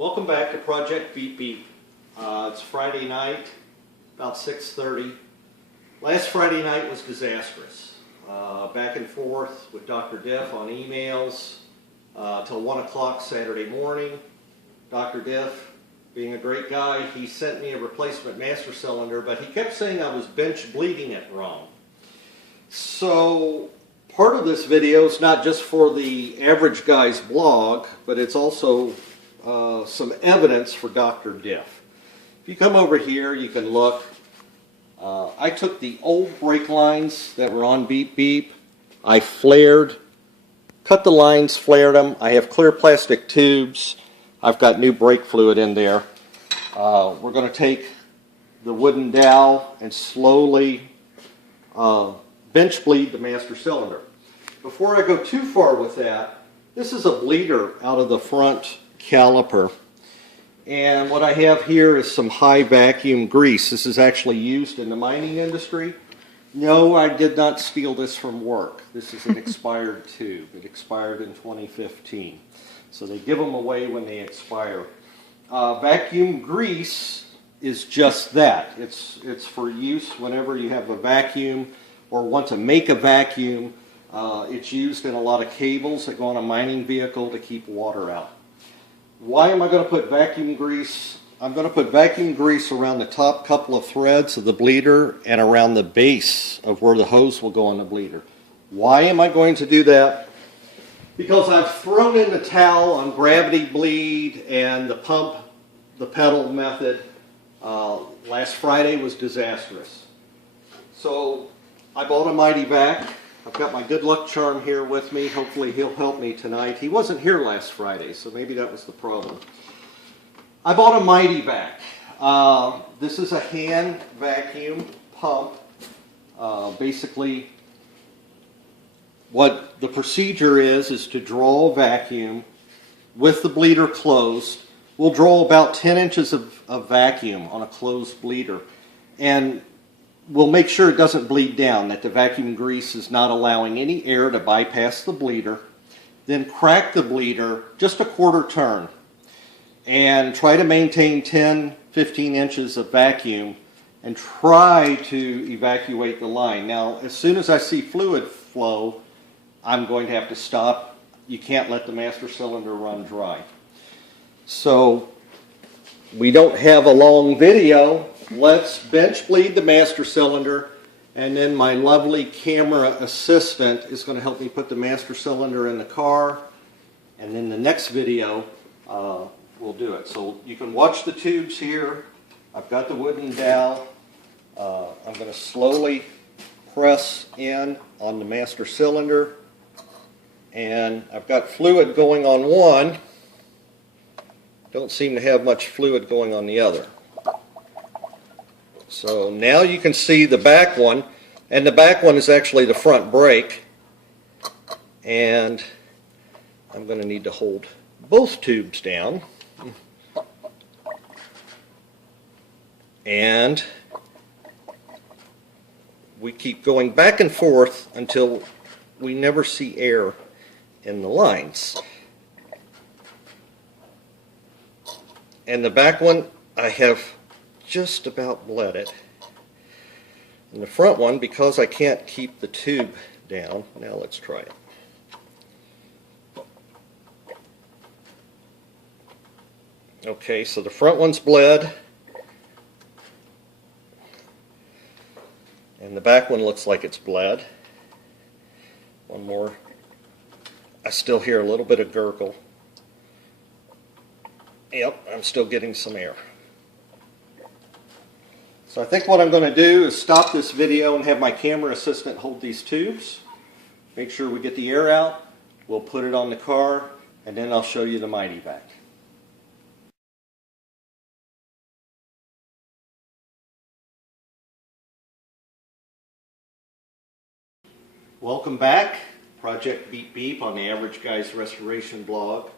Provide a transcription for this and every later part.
Welcome back to Project BeepBeep. It's Friday night, about 6:30. Last Friday night was disastrous. Back and forth with Dr. Diff on emails till 1 o'clock Saturday morning. Dr. Diff, being a great guy, he sent me a replacement master cylinder, but he kept saying I was bench bleeding it wrong. So part of this video is not just for the average guy's blog, but it's also some evidence for Dr. Diff. If you come over here, you can look. I took the old brake lines that were on BeepBeep. I flared, cut the lines, flared them. I have clear plastic tubes. I've got new brake fluid in there. We're going to take the wooden dowel and slowly bench bleed the master cylinder. Before I go too far with that, this is a bleeder out of the front caliper, and what I have here is some high vacuum grease. This is actually used in the mining industry. No, I did not steal this from work. This is an expired tube. It expired in 2015, so they give them away when they expire. Vacuum grease is just that. It's for use whenever you have a vacuum or want to make a vacuum. It's used in a lot of cables that go on a mining vehicle to keep water out. Why am I going to put vacuum grease? I'm going to put vacuum grease around the top couple of threads of the bleeder and around the base of where the hose will go on the bleeder. Why am I going to do that? Because I've thrown in the towel on gravity bleed and the pump, the pedal method. Last Friday was disastrous. So I bought a Mighty Vac. I've got my good luck charm here with me. Hopefully he'll help me tonight. He wasn't here last Friday, so maybe that was the problem. I bought a Mighty Vac. This is a hand vacuum pump. Basically, what the procedure is to draw a vacuum with the bleeder closed. We'll draw about 10 inches of vacuum on a closed bleeder. And we'll make sure it doesn't bleed down, that the vacuum grease is not allowing any air to bypass the bleeder. Then crack the bleeder just a quarter turn and try to maintain 10-15 inches of vacuum and try to evacuate the line. Now, as soon as I see fluid flow, I'm going to have to stop. You can't let the master cylinder run dry. So we don't have a long video. Let's bench bleed the master cylinder, and then my lovely camera assistant is going to help me put the master cylinder in the car, and then the next video we'll do it. So you can watch the tubes here. I've got the wooden dowel. I'm going to slowly press in on the master cylinder, and I've got fluid going on one. Don't seem to have much fluid going on the other. So now you can see the back one, and the back one is actually the front brake, and I'm going to need to hold both tubes down, and we keep going back and forth until we never see air in the lines. And the back one, I have just about bled it. And the front one, because I can't keep the tube down, now let's try it. Okay, so the front one's bled, and the back one looks like it's bled. One more. I still hear a little bit of gurgle. Yep, I'm still getting some air. So I think what I'm going to do is stop this video and have my camera assistant hold these tubes. Make sure we get the air out. We'll put it on the car, and then I'll show you the Mighty Vac. Welcome back. Project BeepBeep on the Average Guy's Restoration blog.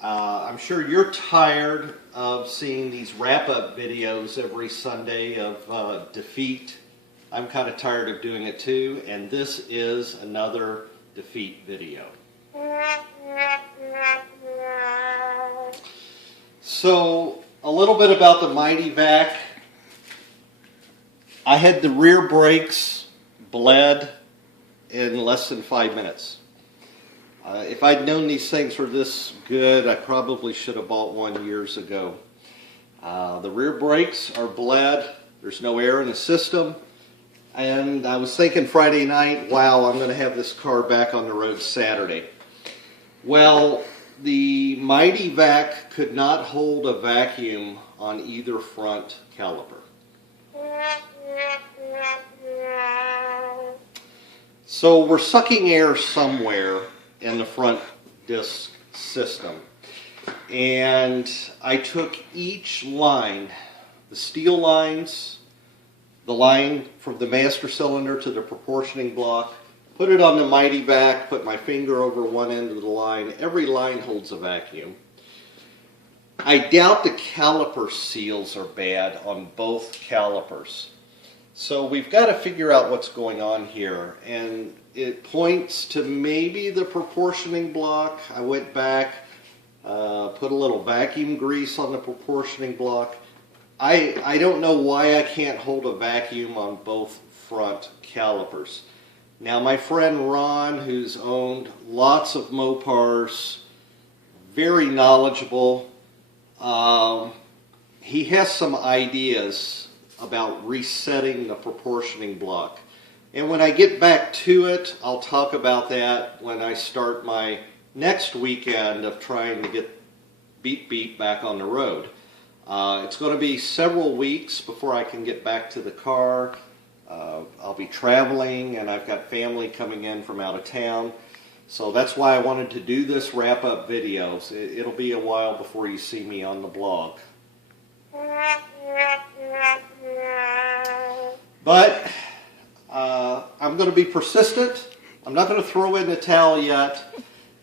I'm sure you're tired of seeing these wrap-up videos every Sunday of defeat. I'm kind of tired of doing it too, and this is another defeat video. So, a little bit about the Mighty Vac. I had the rear brakes bled in less than 5 minutes. If I'd known these things were this good, I probably should have bought one years ago. The rear brakes are bled. There's no air in the system. And I was thinking Friday night, wow, I'm going to have this car back on the road Saturday. Well, the Mighty Vac could not hold a vacuum on either front caliper. So we're sucking air somewhere in the front disc system. And I took each line, the steel lines, the line from the master cylinder to the proportioning block, put it on the Mighty Vac, put my finger over one end of the line. Every line holds a vacuum. I doubt the caliper seals are bad on both calipers. So we've got to figure out what's going on here. And it points to maybe the proportioning block. I went back, put a little vacuum grease on the proportioning block. I don't know why I can't hold a vacuum on both front calipers. Now my friend Ron, who's owned lots of Mopars, very knowledgeable, he has some ideas about resetting the proportioning block. And when I get back to it, I'll talk about that when I start my next weekend of trying to get BeepBeep back on the road. It's going to be several weeks before I can get back to the car. I'll be traveling and I've got family coming in from out of town. So that's why I wanted to do this wrap-up video. It'll be a while before you see me on the blog. But I'm going to be persistent. I'm not going to throw in the towel yet.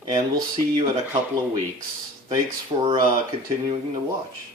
And we'll see you in a couple of weeks. Thanks for continuing to watch.